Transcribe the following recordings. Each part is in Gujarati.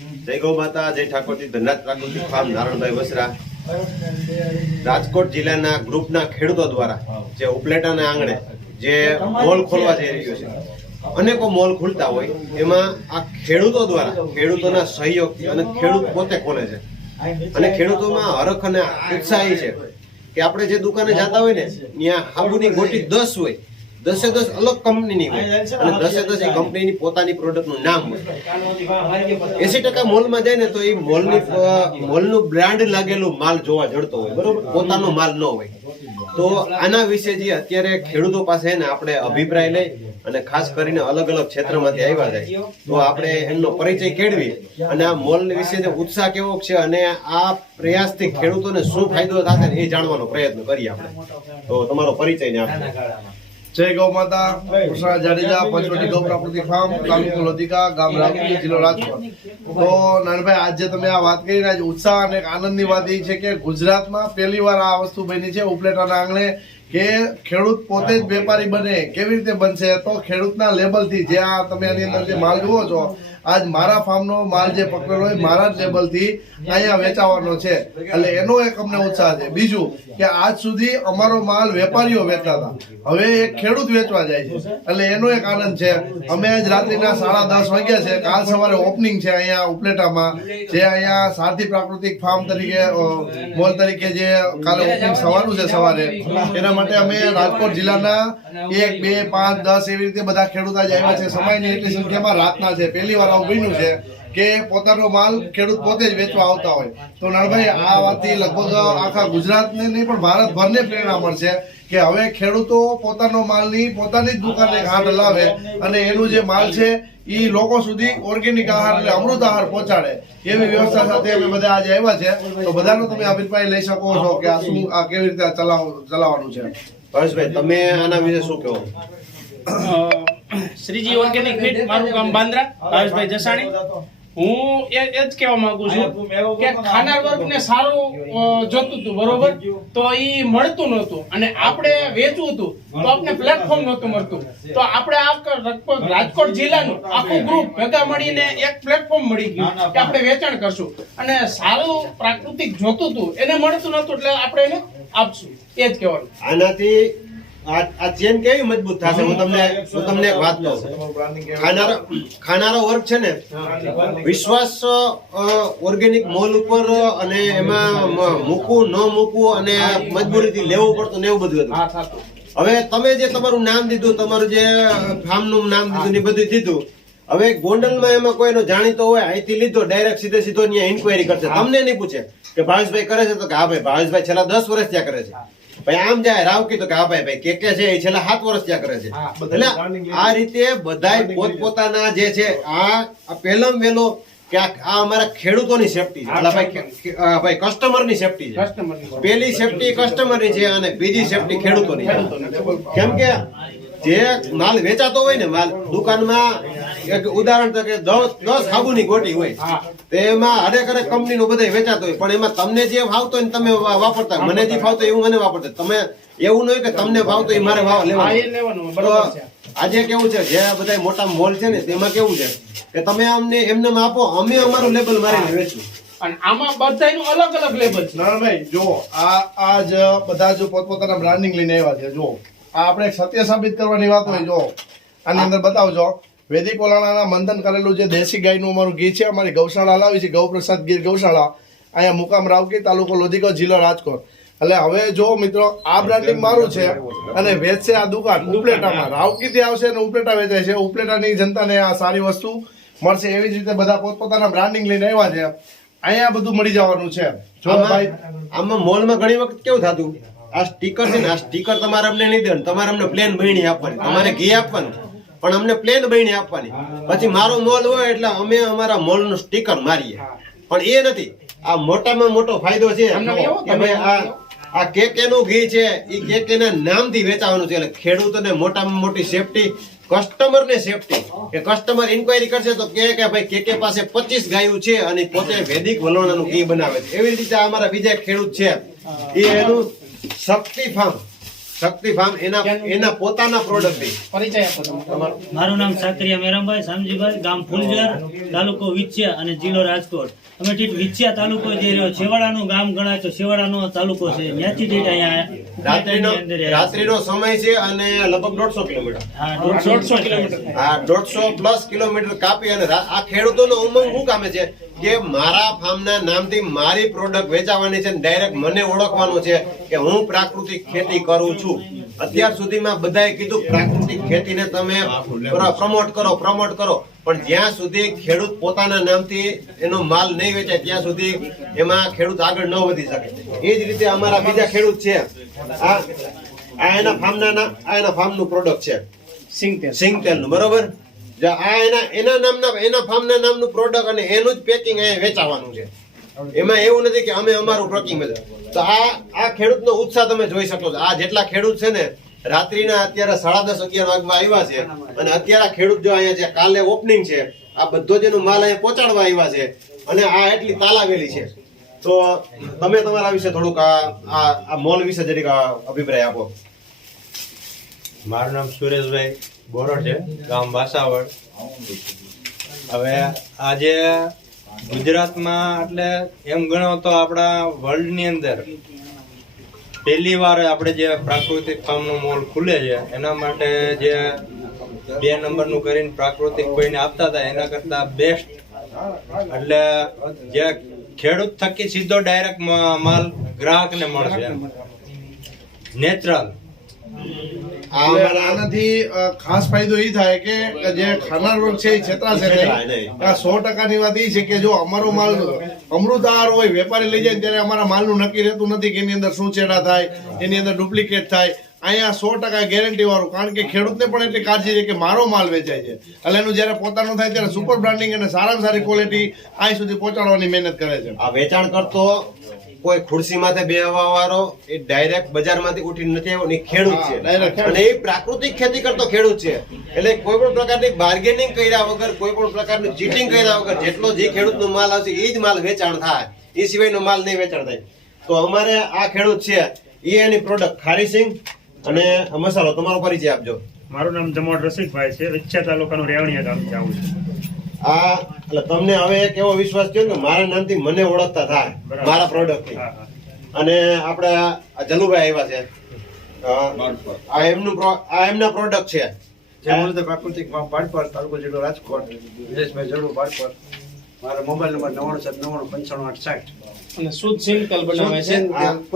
જય ગૌ માતા, જય ઠાકોરજી, ધનરાજ પ્રાકૃતિક ફાર્મ નારણભાઈ વસરા રાજકોટ જિલ્લાના ગ્રુપના ખેડૂતો દ્વારા જે ઉપલેટાના આંગણે જે મોલ ખોલવા જઈ રહ્યો છે, અનેકો મોલ ખુલતા હોય એમાં આ ખેડૂતો દ્વારા ખેડૂતોના સહયોગથી અને ખેડૂત પોતે ખોલે છે અને ખેડૂતોમાં હરખ અને ઉત્સાહી છે કે આપણે જે દુકાને જતા હોય ને ત્યાં હાબુની ગોટી 10 હોય, 10 અલગ કંપનીની હોય અને 10 એ કંપનીની પોતાની પ્રોડક્ટનું નામ હોય. 80% મોલમાં જાય ને તો એ મોલનું બ્રાન્ડ લાગેલું માલ જોવા જડતો હોય, બરોબર, પોતાનો માલ ન હોય. તો આના વિશે જે અત્યારે ખેડૂતો પાસે ને આપણે અભિપ્રાય લઈ અને ખાસ કરીને અલગ અલગ ક્ષેત્રમાંથી આવ્યા જાય તો આપણે એમનો પરિચય કેળવી અને આ મોલ વિશે ઉત્સાહ કેવો છે અને આ પ્રયાસથી ખેડૂતોને શું ફાયદો થશે એ જાણવાનો પ્રયત્ન કરીએ આપણે. તો તમારો પરિચય ને આપણે. જય ગૌ માતા, કૃષ્ણ જાડેજા, પંચવટી ગૌ પ્રાકૃતિક ફાર્મ, તાલુકો લોધિકા, ગામ રાવપુર, જિલ્લો રાજકોટ. તો નાનભાઈ, આજે તમે આ વાત કરી, આજે ઉત્સાહ અને આનંદની વાત એ છે કે ગુજરાતમાં પહેલી વાર આ વસ્તુ બની છે ઉપલેટાના આંગણે કે ખેડૂત પોતે જ વેપારી બને. કેવી રીતે બનશે? તો ખેડૂતના લેબલથી જે આ તમે આની અંદર જે માલ જુઓ છો, આજ મારા ફાર્મનો માલ જે પકડેલો હોય મારા જ લેબલથી અહીંયા વેચાવાનો છે, એટલે એનો એક અમને ઉત્સાહ છે. બીજું કે આજ સુધી અમારો માલ વેપારીઓ વેચતા હતા, હવે એક ખેડૂત વેચવા જાય છે, એટલે એનો એક આનંદ છે. અમે આજ રાત્રિના 10:30 વાગ્યા છે, કાલ સવારે ઓપનિંગ છે અહીંયા ઉપલેટામાં, જે અહીંયા સારથી પ્રાકૃતિક ફાર્મ તરીકે મોલ તરીકે જે કાલે ઓપનિંગ થવાનું છે સવારે, એના માટે અમે રાજકોટ જિલ્લાના 1, 2, 5, 10 એવી રીતે બધા ખેડૂત આજે આવ્યા છે. સમયની એટલી સંખ્યામાં રાતના છે, પહેલી વાર આવું બન્યું છે કે પોતાનો માલ ખેડૂત પોતે જ વેચવા આવતા હોય. તો નાનભાઈ, આ વાતથી લગભગ આખા ગુજરાતને નહીં પણ ભારતભરને પ્રેરણા મળશે કે હવે ખેડૂતો પોતાનો માલની પોતાની જ દુકાને હાથ લાવે અને એનું જે માલ છે એ લોકો સુધી ઓર્ગેનિક આહાર એટલે અમૃત આહાર પહોંચાડે, એવી વ્યવસ્થા સાથે અમે બધા આજે આવ્યા છે. તો બધાનો તમે અભિપ્રાય લઈ શકો છો કે આ શું, આ કેવી રીતે ચલાવવાનું છે. પરેશભાઈ, તમે આના વિશે શું કહો? શ્રીજી ઓર્ગેનિક મીટ, મારું ગામ બાંદ્રા, ભાવેશભાઈ જસાણી. હું એ જ કહેવા માંગુ છું કે ખાનાર વર્ગને સારું જોતું હતું, બરોબર, તો એ મળતું નહોતું અને આપણે વેચવું હતું તો આપણે પ્લેટફોર્મ નહોતું મળતું. તો આપણે આ રાજકોટ જિલ્લાનું આખું ગ્રુપ ભેગા મળીને એક પ્લેટફોર્મ મળી ગયું કે આપણે વેચાણ કરશું અને સારું પ્રાકૃતિક જોતું હતું એને મળતું નહોતું, એટલે આપણે એને આપશું, એ જ કહેવાનું. આનાથી આ ચેન કેવી મજબૂત થશે? હું તમને એક વાત કહું. ખાનારો વર્ગ છે ને, વિશ્વાસ ઓર્ગેનિક મોલ ઉપર અને એમાં મૂકવું ન મૂકવું અને મજબૂરીથી લેવું પડતું ને એવું બધું હતું. હવે તમે જે તમારું નામ દીધું, તમારું જે ફાર્મનું નામ દીધું ને બધું દીધું, હવે ગોંડલમાં એમાં કોઈનો જાણીતો હોય, અહીંથી લીધો ડાયરેક્ટ સીધે સીધો ત્યાં ઇન્કવાયરી કરશે, તમને નહીં પૂછે કે ભાવેશભાઈ કરે છે, તો કે હા ભાઈ ભાવેશભાઈ છેલ્લા 10 વર્ષ ત્યાં કરે છે. ભાઈ આમ જાય રાવકી, તો કે હા ભાઈ કે છે એ છેલ્લા 7 વર્ષ ત્યાં કરે છે. એટલે આ રીતે બધાય પોતપોતાના જે છે આ પહેલો વહેલો કે આ અમારા ખેડૂતોની સેફટી છે, ભાઈ કસ્ટમરની સેફટી છે. પહેલી સેફટી કસ્ટમરની છે અને બીજી સેફટી ખેડૂતોની છે. કેમ કે જે માલ વેચાતો હોય ને, માલ દુકાનમાં એક ઉદાહરણ તરીકે 10 સાબુની ગોટી હોય, તેમાં હરેક કંપનીનું બધા વેચાતો હોય, પણ એમાં તમને જે ભાવતો હોય તમે વાપરતા, મને જે ભાવતો એવું મને વાપરતા. તમે એવું નહીં કે તમને ભાવતો એ મારે લેવાનું. આજે કેવું છે, જે બધા મોટા મોલ છે ને તેમાં કેવું છે કે તમે અમને એમને આપો, અમે અમારું લેબલ મારીને વેચવું. અને આમાં બધાયનું અલગ અલગ લેબલ છે. ના ભાઈ, જો આ જ બધા જો પોતપોતાના બ્રાન્ડિંગ લઈને આવ્યા છે. જો આ આપણે સત્ય સાબિત કરવાની વાત હોય, જો આની અંદર બતાવજો. વૈદિક ઓલાણાના મંથન કરેલું જે દેશી ગાયનું અમારું ઘી છે, અમારી ગૌશાળા લાવી છે, ગૌપ્રસાદ ગીર ગૌશાળા, અહીંયા મુકામ રાવકી, તાલુકો લોધિકા, જિલ્લો રાજકોટ. એટલે હવે જો મિત્રો, આ બ્રાન્ડિંગ મારું છે અને વેચશે આ દુકાન ઉપલેટામાં, રાવકીથી આવશે અને ઉપલેટા વેચાય છે. ઉપલેટાની જનતાને આ સારી વસ્તુ મળશે, એવી જ રીતે બધા પોતપોતાના બ્રાન્ડિંગ લઈને આવ્યા છે. અહીંયા બધું મળી જવાનું છે. જો ભાઈ, આમાં મોલમાં ઘણી વખત કેવું થતું, આ સ્ટીકર છે ને, આ સ્ટીકર તમારે અમને નહીં દેવાનું, તમારે અમને પ્લેન બહેણી આપવાની, તમારે ઘી આપવાનું, પણ અમને પ્લેન બહેણી આપવાની. પછી મારો મોલ હોય એટલે અમે અમારા મોલનું સ્ટીકર મારીએ, પણ એ નથી. આ મોટામાં મોટો ફાયદો છે કે ભાઈ આ કેકે નું ઘી છે એ કેકે ના નામથી વેચાવાનું છે, એટલે ખેડૂતોને મોટામાં મોટી સેફટી, કસ્ટમર ને સેફટી. કે કસ્ટમર ઇન્ક્વાયરી કરશે તો કે ભાઈ કેકે પાસે 25 ગાયું છે અને પોતે વૈદિક વલોણાનું ઘી બનાવે છે. એવી રીતે અમારા બીજા ખેડૂત છે, એ એનું શક્તિ ફાર્મ શક્તિ ફાર્મ એના પોતાના પ્રોડક્ટ પરિચય આપો તમારો. મારું નામ સાકરિયા મેરામભાઈ શામજીભાઈ, ગામ ફૂલઝર, તાલુકો વિછિયા અને જિલ્લો રાજકોટ. અમે ઠીક વિછિયા તાલુકો જે રહ્યો છેવાડાનું ગામ ગણાય તો છેવાડાનો તાલુકો છે, ત્યાંથી ઠીક અહીંયા રાત્રિનો સમય છે અને લગભગ 150 કિલોમીટર. હા, 150 કિલોમીટર. આ 150+ કિલોમીટર કાપી અને આ ખેડૂતોનો ઉમંગ શું કામે છે કે મારા ફાર્મના નામથી મારી પ્રોડક્ટ વેચાવાની છે, ડાયરેક્ટ મને ઓળખવાનું છે કે હું પ્રાકૃતિક ખેતી કરું છું. અત્યાર સુધીમાં બધાએ કીધું પ્રાકૃતિક ખેતીને તમે પ્રમોટ કરો, પણ જ્યાં સુધી ખેડૂત પોતાના નામથી એનો માલ નહીં વેચાય ત્યાં સુધી એમાં ખેડૂત આગળ ન વધી શકે. એ જ રીતે અમારા બીજા ખેડૂત છે, આ એના ફાર્મનું પ્રોડક્ટ છે સિંગ તેલનું, બરોબર. એના ફાર્મના નામનું પ્રોડક્ટ અને એનું જ પેકિંગ અહીંયા વેચાવાનું છે. એમાં એવું નથી કે અમે અમારું ટ્રકિંગ તો આ ખેડૂતનો ઉત્સાહ તમે જોઈ શકો છો. આ જેટલા ખેડૂત છે ને રાત્રિના અત્યારે 10:30-11 વાગવા આવ્યા છે અને અત્યારે ખેડૂત જો અહીંયા છે, કાલે ઓપનિંગ છે, આ બધો જેનો માલ અહીંયા પહોંચાડવા આવ્યા છે અને આ એટલી તાલાવેલી છે. તો તમે તમારા વિશે થોડુંક આ મોલ વિશે જરીક અભિપ્રાય આપો. મારું નામ સુરેશભાઈ બોરડ છે, ગામ વાસાવડ. હવે આજે ગુજરાતમાં એટલે એમ ગણો તો આપણા વર્લ્ડની અંદર પહેલી વાર આપણે જે પ્રાકૃતિક ફાર્મનો મોલ ખુલે છે, એના માટે જે 2 નંબરનું કરીને પ્રાકૃતિક કોઈને આપતા હતા એના કરતા બેસ્ટ, એટલે જે ખેડૂત થકી સીધો ડાયરેક્ટ માલ ગ્રાહકને મળશે, નેચરલ. આનાથી ખાસ ફાયદો એ થાય કે જે ખાનાર વર્ગ છે એ છેતરાશે નહીં. 100% ની વાત એ છે કે જો અમારો માલ અમૃતાહાર હોય, વેપારી લઈ જાય ત્યારે અમારા માલનું નક્કી રહેતું નથી કે એની અંદર શું છેડા થાય, એની અંદર ડુપ્લિકેટ થાય. અહીંયા 100% ગેરંટી વાળું, કારણ કે ખેડૂતને પણ એટલી કાળજી છે કે મારો માલ વેચાય છે, એટલે એનું જયારે પોતાનું થાય ત્યારે સુપર બ્રાન્ડિંગ અને સારામાં સારી ક્વોલિટી અહીં સુધી પહોંચાડવાની મહેનત કરે છે. આ વેચાણ કરતો કોઈ ખુરશી માથે બેહવા વાળો એ ડાયરેક્ટ બજારમાંથી ઉઠીને નથી આવ્યો, એ ખેડૂત છે અને એ પ્રાકૃતિક ખેતી કરતો ખેડૂત છે. એટલે કોઈ પણ પ્રકારની બાર્ગેનિંગ કર્યા વગર, કોઈ પણ પ્રકારની ચીટિંગ કર્યા વગર જેટલો જે ખેડૂતનો માલ આવશે એ જ માલ વેચાણ થાય, એ સિવાયનો માલ નહીં વેચાણ થાય. તો અમારે આ ખેડૂત છે એ એની પ્રોડક્ટ ખારીસિંગ અને મસાલો, તમારો પરિચય આપજો. મારું નામ જમોડ રસિકભાઈ છે, વિછિયા તાલુકાનું રેવણીયા ગામથી આવું છું. એટલે તમને હવે એક એવો વિશ્વાસ થયો કે મારા નામથી મને ઓળખતા થાય મારા પ્રોડક્ટ થી. અને આપણે આ જલુભાઈ આવ્યા છે, આ એમના પ્રોડક્ટ છે. પ્રાકૃતિક બાળપર, તાલુકો જિલ્લો રાજકોટ. વિજયભાઈ જડુ બાળપર. મારો મોબાઈલ નંબર 9995955860. અને શુદ્ધ સિંગ તેલ બનાવે છે.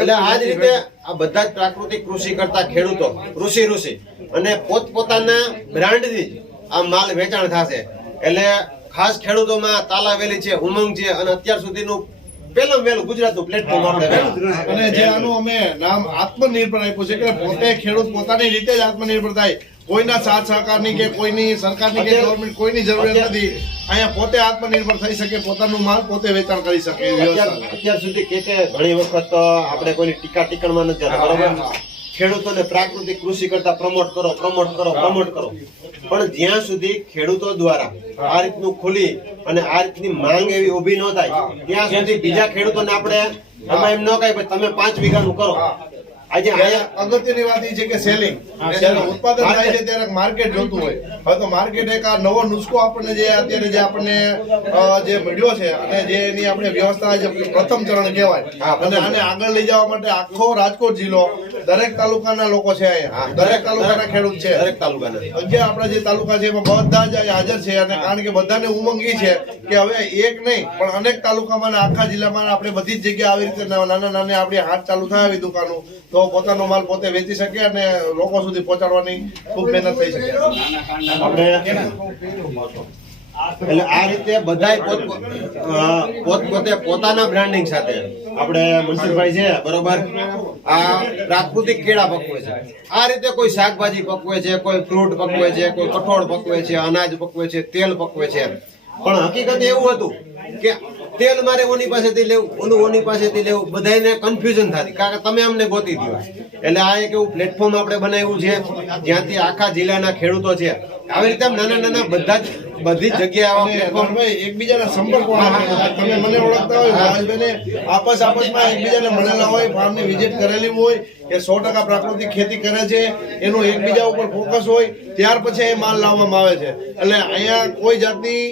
એટલે આ જ રીતે આ બધા જ પ્રાકૃતિક કૃષિ કરતા ખેડૂતો ઋષિ અને પોતપોતાના બ્રાન્ડથી જ આ માલ વેચાણ થશે. એટલે ખાસ ખેડૂતોમાં તાલાવેલી છે, ઉમંગ છે અને અત્યાર સુધીનું પહેલું ગુજરાતનું પ્લેટફોર્મ આપણે અને જે આનું અમે નામ આત્મનિર્ભર આપ્યું છે કે પોતે ખેડૂત પોતાની રીતે જ આત્મનિર્ભર થાય, કોઈના સાથ સહકારની કે કોઈની સરકારની કે ગવર્નમેન્ટ કોઈની જરૂરિયાત નથી. અહીંયા પોતે આત્મનિર્ભર થઈ શકે, પોતાનું માલ પોતે વેચાણ કરી શકે. અત્યાર સુધી કે ઘણી વખત આપણે કોઈની ટીકા ટીકણમાં નથી જતા, બરોબર. ખેડૂતોને પ્રાકૃતિક કૃષિ કરતા પ્રમોટ કરો. પણ જ્યાં સુધી ખેડૂતો દ્વારા આ રીતનું ખુલી અને આ રીતની માંગ એવી ઉભી ન થાય ત્યાં સુધી બીજા ખેડૂતોને આપણે એમાં એમ ન કહે તમે 5 વીઘાનું કરો. આજે અગત્યની વાત એ છે કે સેલિંગ, જ્યારે ઉત્પાદન થાય છે ત્યારે માર્કેટ જોતું હોય. હવે તો માર્કેટ એક આ નવો નુસ્ખો આપણને જે અત્યારે જે આપણને જે મળ્યો છે અને જે એની આપણે વ્યવસ્થા છે, પ્રથમ ચરણ કહેવાય. અને આને આગળ લઈ જવા માટે આખો રાજકોટ જિલ્લો, દરેક તાલુકાના લોકો છે અહીંયા, દરેક તાલુકાના ખેડૂત છે, દરેક તાલુકાના 11 આપણા જે તાલુકા છે એમાં બધા જ હાજર છે. અને કારણ કે બધાને ઉમંગ એ છે કે હવે એક નહીં પણ અનેક તાલુકામાં આખા જિલ્લામાં આપણે બધી જ જગ્યાએ આવી રીતે નાના આપણી હાટ ચાલુ થાય આવી દુકાનો, તો પોતાનો માલ પોતે વેચી શકે અને લોકો સુધી પહોંચાડવાની ખૂબ મહેનત થઈ શકે. આપણે એટલે આ રીતે બધાય પોતે પોતાના બ્રાન્ડિંગ સાથે આપણે મનસુખભાઈ છે, બરોબર. આ પ્રાકૃતિક કેળા પકવે છે, આ રીતે કોઈ શાકભાજી પકવે છે, કોઈ ફ્રૂટ પકવે છે, કોઈ કઠોળ પકવે છે, અનાજ પકવે છે, તેલ પકવે છે. પણ હકીકત એવું હતું કે તેલ મારે ઓની પાસેથી લેવું, ઓલું ઓની પાસેથી લેવું, બધાને કન્ફ્યુઝન થતી, કારણ કે તમે અમને ગોતી દો. એટલે આ એક એવું પ્લેટફોર્મ આપણે બનાવ્યું છે જ્યાંથી આખા જિલ્લાના ખેડૂતો છે આવી રીતે આમ નાના નાના બધી જ જગ્યાએ આવા અને પ્લેટફોર્મ ભાઈ એકબીજાના સંપર્કમાં આવે. તમે મને ઓળખતા હોય, મહાજભાઈને આપસમાં એકબીજાને મળેલા હોય, ફાર્મની વિઝિટ કરેલી હોય, એ 100% પ્રાકૃતિક ખેતી કરે છે, એનું એકબીજા ઉપર ફોકસ હોય, ત્યાર પછી એ માલ લાવવામાં આવે છે. એટલે અહીંયા કોઈ જાતની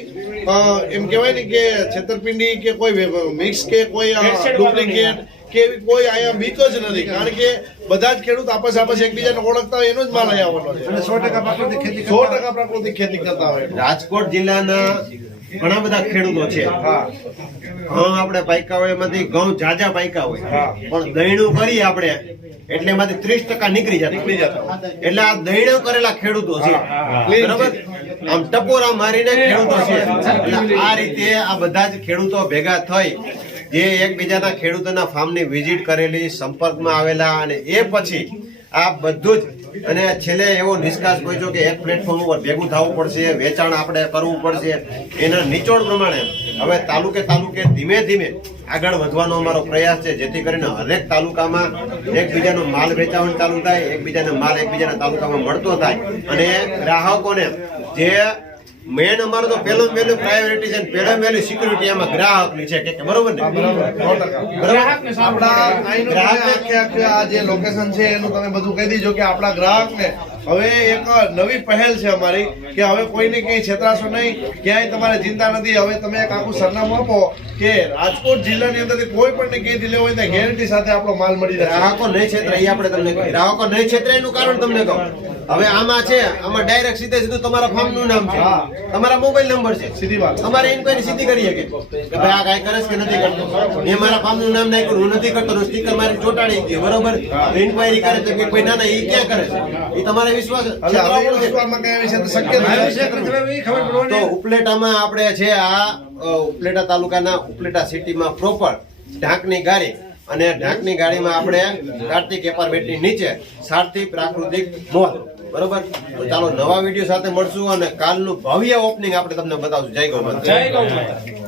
એમ કહેવાય ને કે છેતરપિંડી કે કોઈ મિક્સ કે કોઈ ડુપ્લિકેટ કે એવી કોઈ અહીંયા બીક જ નથી, કારણ કે બધા જ ખેડૂત આપસ એકબીજાને ઓળખતા હોય, એનો જ માલ અહીંયા આવવાનો છે. અને 100% પ્રાકૃતિક ખેતી 100% પ્રાકૃતિક ખેતી કરતા હોય. રાજકોટ જિલ્લાના ઘણા બધા ખેડૂતો છે. હા ઘઉં આપણે પાક્યા હોય એમાંથી ઘઉં જાજા પાક્યા હોય, પણ દહીણું કરી આપણે એટલે એમાંથી 30% નીકળી જતા. એટલે આ દહીણું કરેલા ખેડૂતો છે, બરાબર? આમ ટપોરા મારીને ખેડૂતો છે. એટલે આ રીતે આ બધા જ ખેડૂતો ભેગા થઈ જે એકબીજાના ખેડૂતોના ફાર્મની વિઝિટ કરેલી, સંપર્કમાં આવેલા, અને એ પછી આ બધું જ અને છેલ્લે એવો નિષ્કાસ પહોંચ્યો કે એક પ્લેટફોર્મ ઉપર ભેગું થવું પડશે, વેચાણ આપણે કરવું પડશે. એના નિચોડ પ્રમાણે હવે તાલુકે ધીમે ધીમે આગળ વધવાનો અમારો પ્રયાસ છે, જેથી કરીને હરેક તાલુકામાં એકબીજાનો માલ વેચાણ ચાલુ થાય, એકબીજાના તાલુકામાં મળતો થાય, અને ગ્રાહકોને જે મેન અમારું તો પહેલું પ્રાયોરિટી છે, પહેલું સિક્યુરિટી એમાં ગ્રાહકની છે, કે બરોબર ને? ગ્રાહકને સારું આપણા અહીંનું આખે આ જે લોકેશન છે એનું તમે બધું કહી દીજો કે આપણા ગ્રાહકને હવે એક નવી પહેલ છે અમારી કે હવે કોઈને ક્યાંય છેતરાશો નહીં, ક્યાંય તમારે ચિંતા નથી. હવે તમે એક આખું સરનામું આપો કે રાજકોટ જિલ્લાની અંદરથી કોઈ પણ ક્યાંયથી લેવો હોય તો ગેરંટી સાથે આપણો માલ મળી રહે. ગ્રાહકો નહીં છેતરે એ આપણે તમને કહીએ. ગ્રાહકો નહીં છેતરે એનું કારણ તમને કહું. હવે આમાં છે, આમાં ડાયરેક્ટ સીધું તમારા ફાર્મ નું નામ છે, તમારા મોબાઈલ નંબર છે, સીધી વાત. તમારે ઇન્ક્વાયરી સીધી કરીએ કે ભાઈ આ કાંઈ કરે છે કે નથી કરતો. એ મારા ફાર્મ નું નામ નાખ્યું, હું નથી કરતો, સ્ટીકર મારી ચોંટાડી ગયું, બરોબર? ઇન્ક્વાયરી કરે તો કે ભાઈ ના એ ક્યાં કરે છે, એ તમારે વિશ્વાસ એટલે હવે એ વિશ્વાસમાં કઈ આવી છે તો શક્ય નથી. તો ઉપલેટામાં આપણે છે આ ઉપલેટા તાલુકાના ઉપલેટા સિટીમાં પ્રોપર ઢાંકની ગાડી, અને ઢાંકની ગાડીમાં આપણે કાર્તિક એપાર્ટમેન્ટની નીચે સારથી પ્રાકૃતિક મોલ, બરોબર? તો ચાલો નવા વિડીયો સાથે મળશું, અને કાલનું ભવ્ય ઓપનિંગ આપણે તમને બતાવશું. જય ગૌ માતા. જય ગૌ માતા.